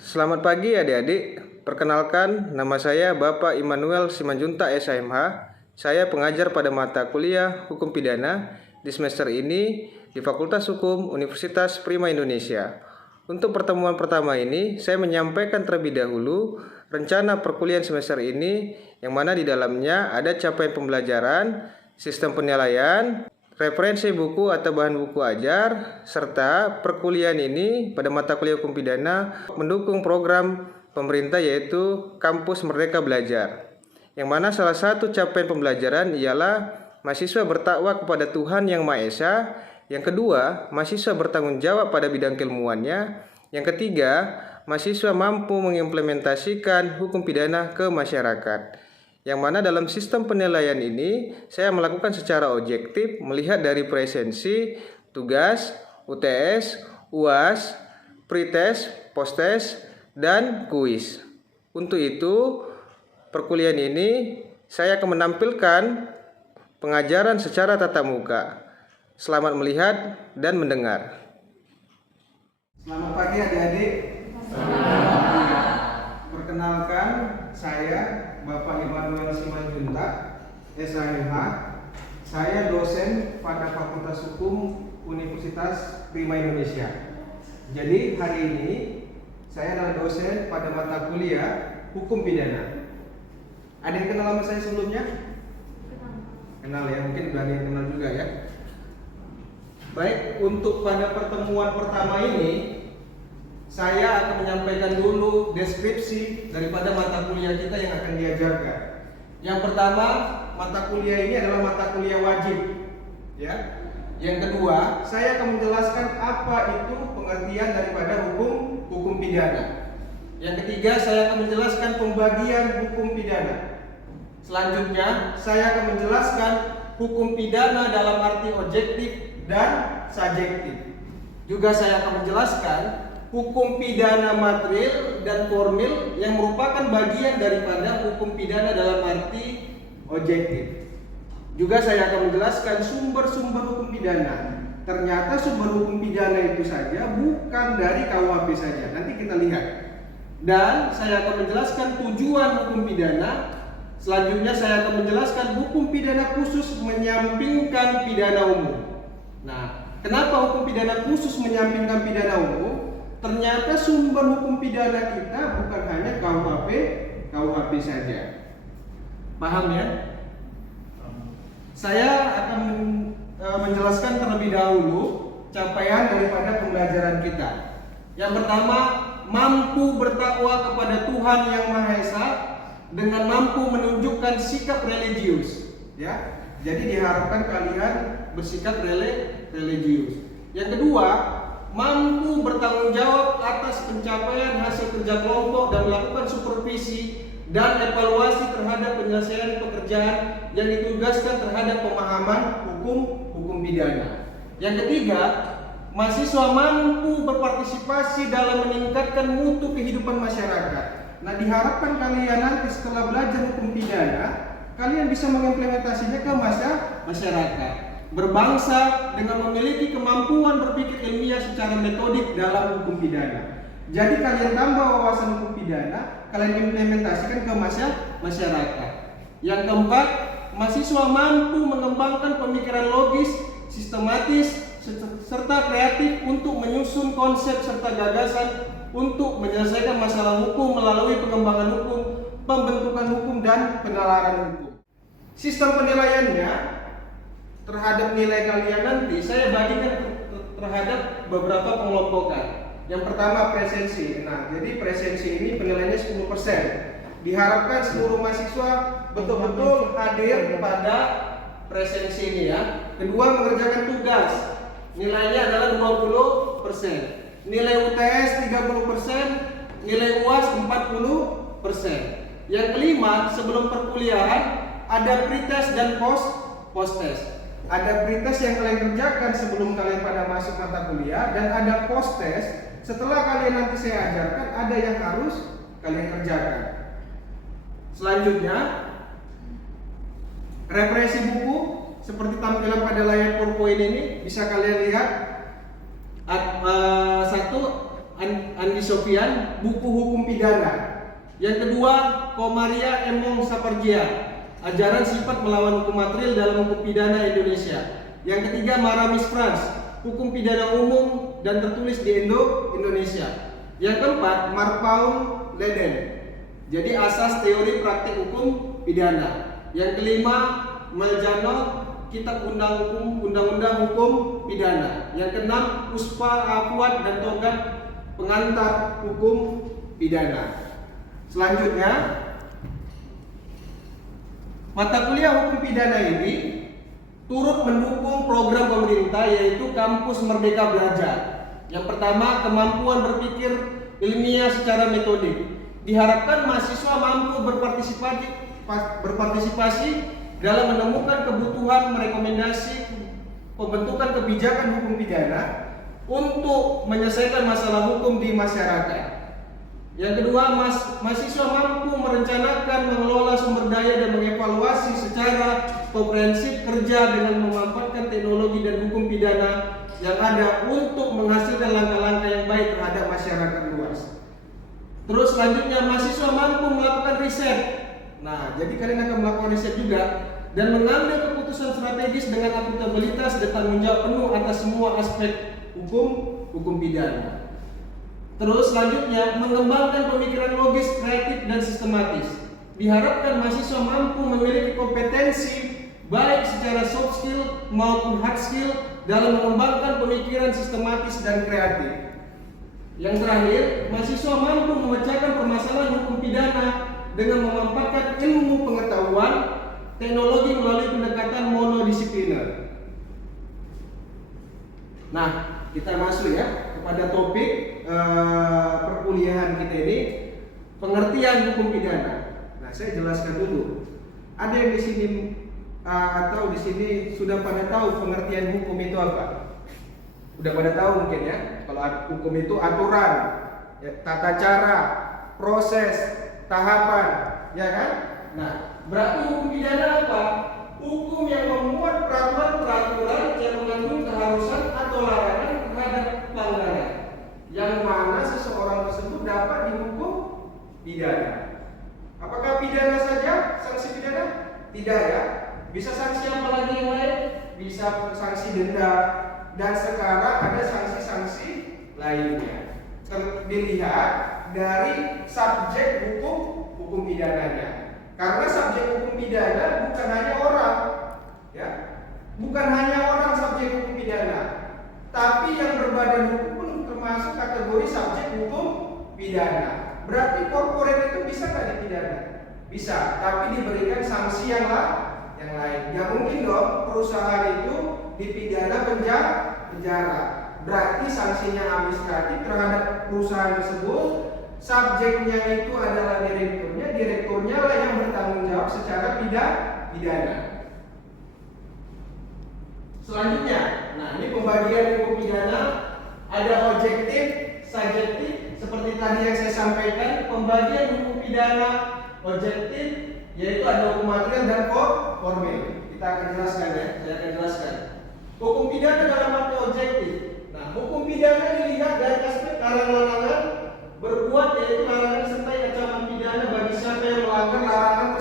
Selamat pagi adik-adik. Perkenalkan, nama saya Bapak Immanuel Simanjuntak SHMH. Saya pengajar pada mata kuliah Hukum Pidana di semester ini di Fakultas Hukum Universitas Prima Indonesia. Untuk pertemuan pertama ini, saya menyampaikan terlebih dahulu rencana perkuliahan semester ini, yang mana di dalamnya ada capaian pembelajaran, sistem penilaian, referensi buku atau bahan buku ajar, serta perkuliahan ini pada mata kuliah hukum pidana mendukung program pemerintah yaitu Kampus Merdeka Belajar. Yang mana salah satu capaian pembelajaran ialah mahasiswa bertakwa kepada Tuhan Yang Maha Esa. Yang kedua, mahasiswa bertanggung jawab pada bidang keilmuannya. Yang ketiga, mahasiswa mampu mengimplementasikan hukum pidana ke masyarakat. Yang mana dalam sistem penilaian ini saya melakukan secara objektif melihat dari presensi, tugas, UTS, UAS, pretest, posttest, dan kuis. Untuk itu, perkuliahan ini saya akan menampilkan pengajaran secara tatap muka. Selamat melihat dan mendengar. Selamat pagi adik-adik. Perkenalkan, saya Bapak Immanuel Simanjuntak SHMH. Saya dosen pada Fakultas Hukum Universitas Prima Indonesia. Jadi hari ini saya adalah dosen pada mata kuliah Hukum Pidana. Ada yang kenal sama saya sebelumnya? Kenal ya, mungkin udah ada yang kenal juga ya. Baik, untuk pada pertemuan pertama ini saya akan menyampaikan dulu deskripsi daripada mata kuliah kita yang akan diajarkan. Yang pertama, mata kuliah ini adalah mata kuliah wajib, ya. Yang kedua, saya akan menjelaskan apa itu pengertian daripada hukum pidana. Yang ketiga, saya akan menjelaskan pembagian hukum pidana. Selanjutnya, saya akan menjelaskan hukum pidana dalam arti objektif dan subjektif. Juga saya akan menjelaskan hukum pidana material dan formil yang merupakan bagian daripada hukum pidana dalam arti objektif. Juga saya akan menjelaskan sumber-sumber hukum pidana. Ternyata sumber hukum pidana itu saja bukan dari KUHP saja. Nanti kita lihat. Dan saya akan menjelaskan tujuan hukum pidana. Selanjutnya saya akan menjelaskan hukum pidana khusus menyampingkan pidana umum. Nah, kenapa hukum pidana khusus menyampingkan pidana umum? Ternyata sumber hukum pidana kita bukan hanya KUHP saja. Paham ya? Saya akan menjelaskan terlebih dahulu capaian daripada pembelajaran kita. Yang pertama, mampu bertakwa kepada Tuhan Yang Maha Esa dengan mampu menunjukkan sikap religius. Ya, jadi diharapkan kalian bersikap religius. Yang kedua, mampu bertanggung jawab atas pencapaian hasil kerja kelompok dan melakukan supervisi dan evaluasi terhadap penyelesaian pekerjaan yang ditugaskan terhadap pemahaman hukum pidana. Yang ketiga, mahasiswa mampu berpartisipasi dalam meningkatkan mutu kehidupan masyarakat. Nah, diharapkan kalian nanti setelah belajar hukum pidana, kalian bisa mengimplementasinya ke masyarakat. Berbangsa dengan memiliki kemampuan berpikir ilmiah secara metodik dalam hukum pidana. Jadi kalian tambah wawasan hukum pidana, kalian implementasikan ke masyarakat. Yang keempat, mahasiswa mampu mengembangkan pemikiran logis, sistematis, serta kreatif untuk menyusun konsep serta gagasan untuk menyelesaikan masalah hukum melalui pengembangan hukum, pembentukan hukum, dan penalaran hukum. Sistem penilaiannya terhadap nilai kalian nanti saya bagikan terhadap beberapa pengelompokan. Yang pertama, presensi. Nah, jadi presensi ini penilaiannya 10%. Diharapkan seluruh mahasiswa betul-betul hadir pada presensi ini ya. Kedua, mengerjakan tugas. Nilainya adalah 20%. Nilai UTS 30%, nilai UAS 40%. Yang kelima, sebelum perkuliahan ada pretest dan posttest. Ada pretest yang kalian kerjakan sebelum kalian pada masuk mata kuliah, dan ada posttest setelah kalian nanti saya ajarkan, ada yang harus kalian kerjakan. Selanjutnya, referensi buku seperti tampilan pada layar PowerPoint ini bisa kalian lihat. Satu, Andi Sofian, buku hukum pidana. Yang kedua, Komaria Emong Saparjia, ajaran sifat melawan hukum material dalam hukum pidana Indonesia. Yang ketiga, Maramis Frans, hukum pidana umum dan tertulis di Indonesia. Yang keempat, Marpaun Leden, jadi asas teori praktik hukum pidana. Yang kelima, Meljano, kitab undang-undang hukum pidana. Yang keenam, Uspa Afwad dan Togat, pengantar hukum pidana. Selanjutnya, mata kuliah hukum pidana ini turut mendukung program pemerintah, yaitu Kampus Merdeka Belajar. Yang pertama, kemampuan berpikir ilmiah secara metodik. Diharapkan mahasiswa mampu berpartisipasi dalam menemukan kebutuhan merekomendasi pembentukan kebijakan hukum pidana untuk menyelesaikan masalah hukum di masyarakat. Yang kedua, mahasiswa mampu merencanakan, mengelola sumber daya dan mengevaluasi secara komprehensif kerja dengan memanfaatkan teknologi dan hukum pidana yang ada untuk menghasilkan langkah-langkah yang baik terhadap masyarakat luas. Terus selanjutnya, mahasiswa mampu melakukan riset. Nah, jadi kalian akan melakukan riset juga dan mengambil keputusan strategis dengan akuntabilitas dan tanggung jawab penuh atas semua aspek hukum pidana. Terus selanjutnya, mengembangkan pemikiran logis, kreatif dan sistematis. Diharapkan mahasiswa mampu memiliki kompetensi baik secara soft skill maupun hard skill dalam mengembangkan pemikiran sistematis dan kreatif. Yang terakhir, mahasiswa mampu memecahkan permasalahan hukum pidana dengan memanfaatkan ilmu pengetahuan teknologi melalui pendekatan monodisipliner. Nah, kita masuk ya kepada topik perkuliahan kita ini, pengertian hukum pidana. Nah, saya jelaskan dulu. Ada yang di sini atau di sini sudah pada tahu pengertian hukum itu apa? Udah pada tahu mungkin ya. Kalau hukum itu aturan, ya, tata cara, proses, tahapan, ya kan? Nah, berarti hukum pidana apa? Hukum yang memuat peraturan-peraturan yang mengandung keharusan atau larangan terhadap pelanggaran, yang mana seseorang tersebut dapat dihukum pidana. Apakah pidana saja sanksi pidana? Tidak ya. Bisa sanksi apa lagi yang lain? Bisa sanksi denda, dan sekarang ada sanksi-sanksi lainnya. Dilihat dari subjek hukum pidananya. Karena subjek hukum pidana bukan hanya orang, ya, bukan hanya orang subjek hukum pidana, tapi yang berbadan hukum pun termasuk kategori subjek hukum pidana. Berarti korporat itu bisa nggak dipidana? Bisa, tapi diberikan sanksi yang lain. Ya mungkin dong perusahaan itu dipidana penjara. Berarti sanksinya administratif terhadap perusahaan tersebut. Subjeknya itu adalah direkturnya lah yang bertanggung jawab secara pidana. Selanjutnya, nah ini pembagian hukum pidana, ada objektif, subjektif, seperti tadi yang saya sampaikan. Pembagian hukum pidana objektif yaitu ada hukum material dan formil. Kita akan jelaskan ya, saya akan jelaskan. Hukum pidana dalam arti objektif. Nah, hukum pidana dilihat dari aspek larangan berbuat, yaitu larangan disertai ancaman pidana bagi siapa yang melanggar larangan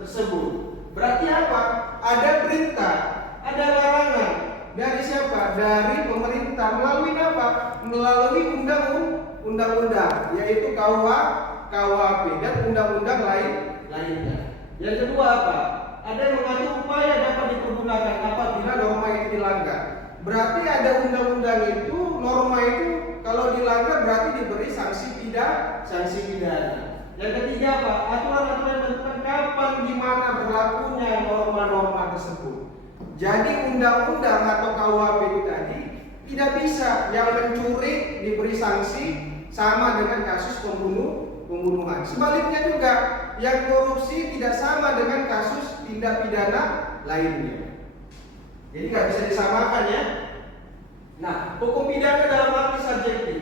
tersebut. Berarti apa? Ada perintah, ada larangan dari siapa? Dari pemerintah. Melalui apa? Melalui undang-undang, yaitu KUHP dan undang-undang lainnya. Yang kedua apa? Ada yang mengatur upaya dapat dipergunakan apabila norma itu dilanggar. Berarti ada undang-undang itu, norma itu kalau dilanggar berarti diberi sanksi pidana. Yang ketiga apa? Aturan-aturan yang menentukan kapan, di mana berlakunya norma-norma tersebut. Jadi undang-undang atau KUHP itu tadi tidak bisa yang mencuri diberi sanksi sama dengan kasus pembunuhan. Sebaliknya juga, yang korupsi tidak sama dengan kasus tindak pidana lainnya. Jadi nggak bisa disamakan ya. Nah, hukum pidana dalam arti subjektif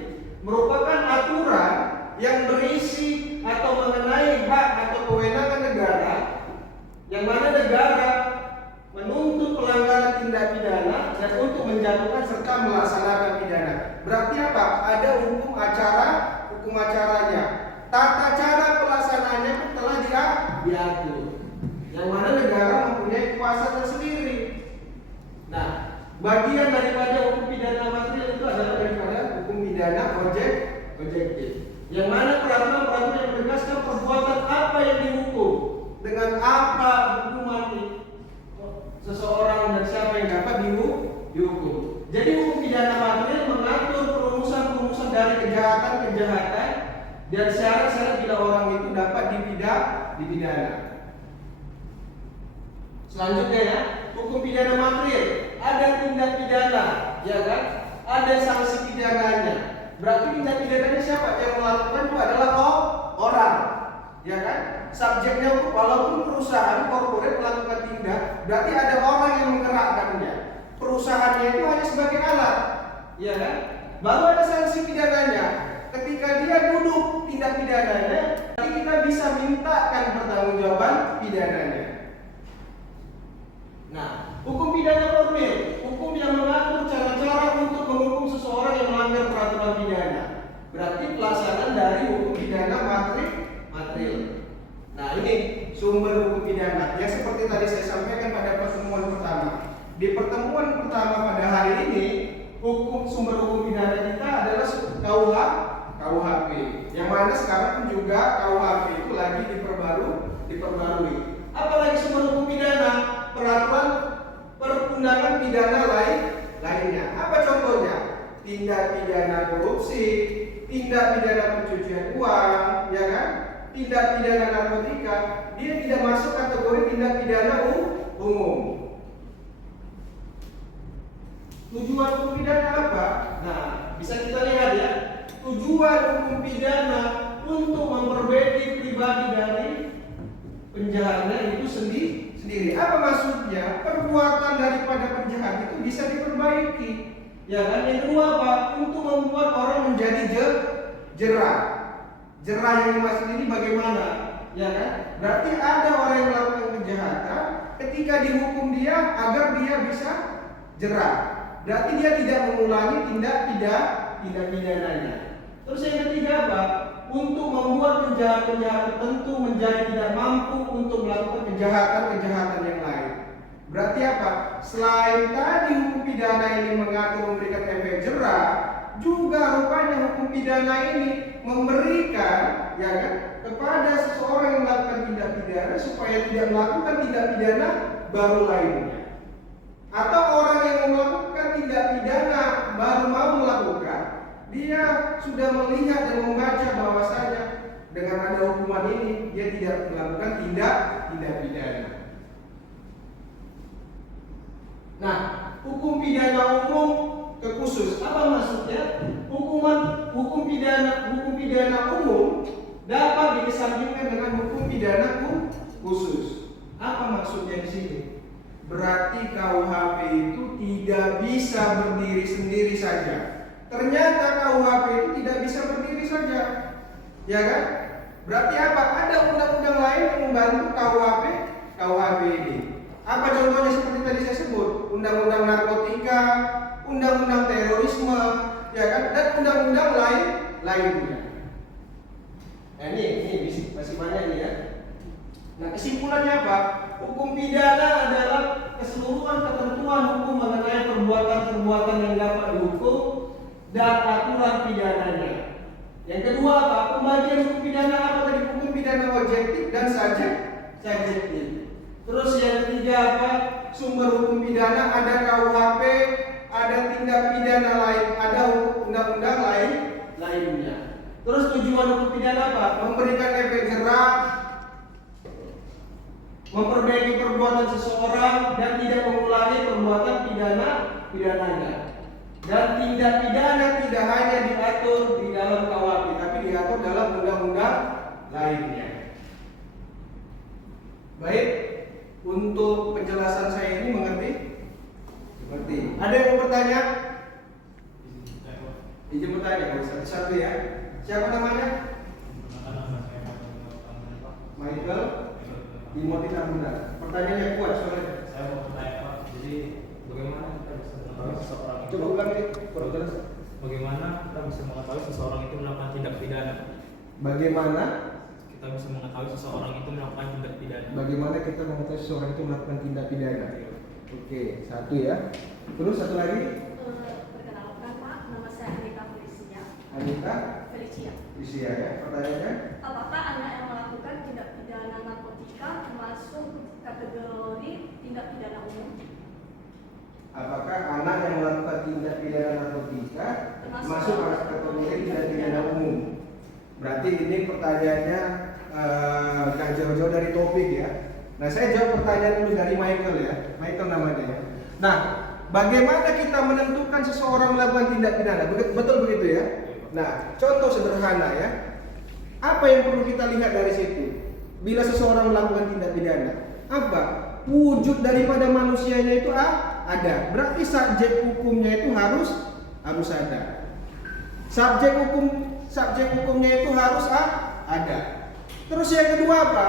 merupakan aturan yang berisi atau mengenai hak atau kewenangan negara, yang mana negara menuntut pelanggaran tindak pidana dan untuk menjatuhkan serta melaksanakan pidana. Berarti apa? Ada hukum acara hukum acaranya, tata cara pelaksanaannya pun telah diatur. Yang mana negara mempunyai kuasa tersendiri. Nah, bagian daripada hukum pidana material itu adalah daripada hukum pidana objektif. Yang mana peraturan-peraturan yang menegaskan perbuatan apa yang dihukum, dengan apa hukuman seseorang dan siapa yang dapat dihukum. Jadi hukum pidana material mengatur perumusan dari kejahatan-kejahatan dan syarat-syarat bila orang itu dapat dipidana. Selanjutnya ya, hukum pidana material ada tindak pidana, ya kan? Ada sanksi pidananya. Berarti tindak pidananya siapa? Yang melakukan itu adalah orang, ya kan? Subjeknya walaupun perusahaan korporat melakukan tindak, berarti ada orang yang menggerakkannya. Perusahaannya itu hanya sebagai alat, ya kan? Baru ada sanksi pidananya. Ketika dia duduk tindak pidananya, nanti kita bisa mintakan pertanggungjawaban pidananya. Nah, hukum pidana formil, hukum yang mengatur cara-cara untuk menghukum seseorang yang melanggar peraturan pidana. Berarti pelaksanaan dari hukum pidana material. Nah, ini sumber hukum pidana yang seperti tadi saya sampaikan pada pertemuan pertama. Di pertemuan pertama pada hari ini, sumber hukum pidana kita adalah KUHP. Yang mana sekarang pun juga KUHP itu lagi diperbarui. Apalagi sumber hukum pidana? Peraturan perundangan pidana lainnya. Apa contohnya? Tindak pidana korupsi, tindak pidana pencucian uang, ya kan? Tindak pidana narkotika, dia tidak masuk kategori tindak pidana umum. Tujuan hukum pidana apa? Nah, bisa kita lihat ya. Tujuan hukum pidana untuk memperbaiki pribadi dari penjahatnya itu sendiri. Apa maksudnya? Perbuatan daripada penjahat itu bisa diperbaiki. Ya kan? Yang kedua apa? Untuk membuat orang menjadi jerah. Jerah yang dimaksud ini bagaimana? Ya kan? Berarti ada orang yang melakukan kejahatan, ketika dihukum dia agar dia bisa jerah. Berarti dia tidak mengulangi tindak pidananya. Terus yang ketiga apa? Untuk membuat penjahat-penjahat tertentu menjadi tidak mampu untuk melakukan kejahatan-kejahatan yang lain. Berarti apa? Selain tadi hukum pidana ini mengatur memberikan efek jerah, juga rupanya hukum pidana ini memberikan, ya kan, kepada seseorang yang melakukan tindak pidana supaya tidak melakukan tindak pidana baru lainnya. Atau orang yang melakukan tindak pidana baru mau melakukan, dia sudah melihat dan membaca bahwasanya dengan ada hukuman ini dia tidak melakukan tindak pidana. Nah, hukum pidana umum ke khusus apa maksudnya? Hukum pidana umum dapat dikesampingkan dengan hukum pidana khusus. Apa maksudnya di sini? Berarti KUHP itu tidak bisa berdiri sendiri saja. Ternyata KUHP itu tidak bisa berdiri saja, ya kan? Berarti apa? Ada undang-undang lain yang membantu KUHP ini. Apa contohnya seperti tadi saya sebut? Undang-undang narkotika, undang-undang terorisme, ya kan? Dan undang-undang lainnya. Nah, ini masih banyak nih ya. Nah, kesimpulannya apa? Hukum pidana adalah keseluruhan ketentuan hukum mengenai perbuatan-perbuatan yang dapat dihukum dan aturan pidananya. Yang kedua apa? Pembagian hukum pidana apa tadi? Hukum pidana objektif dan subjektif. Terus yang ketiga apa? Sumber hukum pidana ada KUHP, ada tindak pidana lain, ada undang-undang lainnya. Terus tujuan hukum pidana apa? Memberikan efek jerah, memperbaiki perbuatan seseorang dan tidak mengulangi perbuatan pidananya. Dan tindak pidana tidak hanya diatur di dalam KUHP, tapi diatur dalam undang-undang lainnya. Baik, untuk penjelasan saya ini mengerti? Ada yang mau bertanya? Izin bertanya, satu-satu ya. Siapa namanya? Michael Timothy Taruna. Pertanyaannya kuat soalnya. Saya mau bertanya Pak, jadi bagaimana kita bisa mengetahui seseorang itu? Coba ulang ini, Bagaimana kita bisa mengetahui seseorang itu melakukan tindak pidana. Bagaimana? Kita bisa mengetahui seseorang itu melakukan tindak pidana. Bagaimana kita mengetahui seseorang itu melakukan tindak pidana? Oke, satu ya. Terus satu lagi? Perkenalkan Pak, nama saya Anita Felicia. Anita Felicia. ya. Pertanyaannya? Apakah anak yang melakukan tindak pidana narkotika termasuk kategori tindak pidana umum? Apakah anak yang melakukan tindak pidana narkotika masuk kategori tindak pidana umum? Berarti ini pertanyaannya gak jauh-jauh dari topik ya. Nah, saya jawab pertanyaan dulu dari Michael ya. Michael namanya ya. Nah, bagaimana kita menentukan seseorang melakukan tindak pidana? Betul begitu ya? Nah, contoh sederhana ya. Apa yang perlu kita lihat dari situ? Bila seseorang melakukan tindak pidana, apa? Wujud daripada manusianya itu ada. Berarti subjek hukumnya itu harus ada. Subjek hukumnya itu harus ada. Terus yang kedua apa?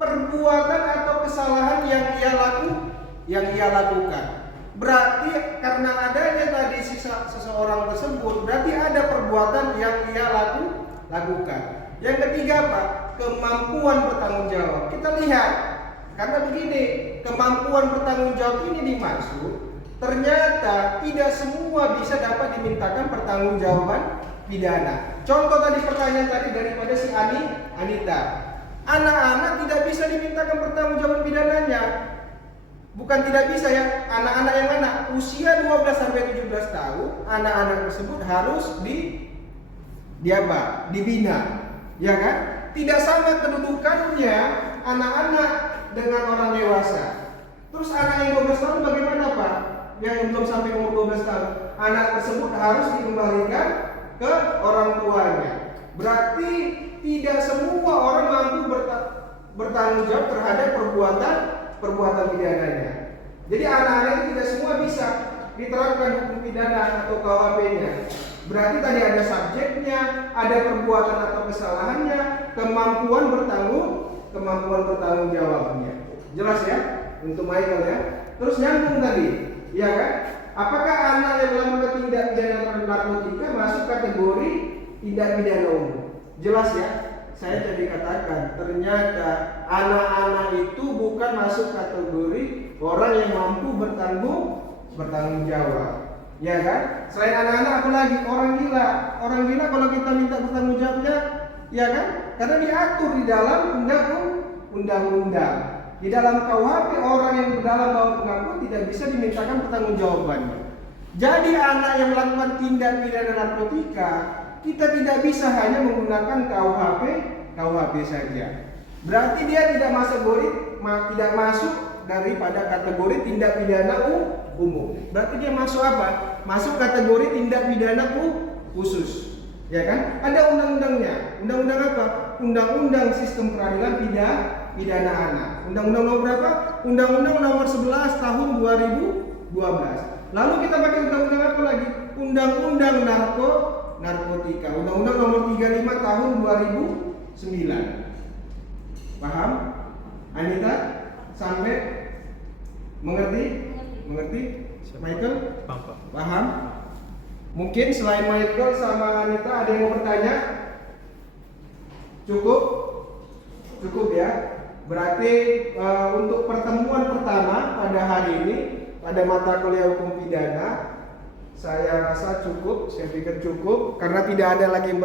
Perbuatan atau kesalahan yang ia lakukan. Berarti karena adanya tadi seseorang tersebut, berarti ada perbuatan yang ia lakukan. Yang ketiga apa? Kemampuan bertanggung jawab. Kita lihat, karena begini, kemampuan bertanggung jawab ini dimaksud ternyata tidak semua bisa dapat dimintakan pertanggungjawaban pidana. Contoh tadi pertanyaan tadi daripada si Anita. Anak-anak tidak bisa dimintakan pertanggungjawaban pidananya. Bukan tidak bisa ya, anak-anak yang mana usia 12 sampai 17 tahun, anak-anak tersebut harus dibina. Ya kan? Tidak sama kedudukannya anak-anak dengan orang dewasa. Terus anak yang 12 tahun bagaimana Pak? Yang belum sampai umur 12 tahun, anak tersebut harus dikembalikan ke orang tuanya. Berarti tidak semua orang mampu bertanggung jawab terhadap perbuatan pidananya. Jadi anak-anak itu tidak semua bisa diterapkan hukum pidana atau KUHP-nya. Berarti tadi ada subjeknya, ada perbuatan atau kesalahannya, kemampuan bertanggung jawabnya. Jelas ya untuk Michael ya. Terus nyambung tadi, ya kan? Apakah anak yang melakukan tindak pidana narkotika masuk kategori tindak pidana umum? Jelas ya. Saya jadi katakan, ternyata anak-anak itu bukan masuk kategori orang yang mampu bertanggung jawab. Ya kan? Selain anak-anak apalagi orang gila. Orang gila kalau kita minta bertanggung jawabnya, ya kan? Karena diatur di dalam undang-undang. Di dalam KUHP orang yang dalam bawah pengakuan tidak bisa dimintakan pertanggungjawabannya. Jadi anak yang melakukan tindak pidana narkotika, kita tidak bisa hanya menggunakan KUHP saja. Berarti dia tidak masuk daripada kategori tindak pidana umum. Berarti dia masuk apa? Masuk kategori tindak pidana khusus. Ya kan? Ada undang-undangnya. Undang-undang apa? Undang-undang Sistem Peradilan Pidana Anak. Undang-undang nomor berapa? Undang-undang nomor 11 tahun 2012. Lalu kita pakai undang-undang apa lagi? Undang-undang narkotika. Undang-undang nomor 35 tahun 2009. Paham? Anita? Sampai mengerti? Michael? Paham? Mungkin selain Michael sama Anita ada yang mau bertanya? Cukup ya. Berarti untuk pertemuan pertama pada hari ini pada mata kuliah hukum pidana, saya rasa cukup. Saya pikir cukup karena tidak ada lagi yang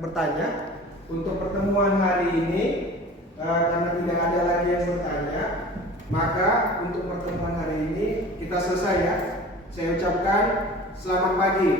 bertanya. Untuk pertemuan hari ini karena tidak ada lagi yang bertanya, maka untuk pertemuan hari ini kita selesai ya. Saya ucapkan selamat pagi.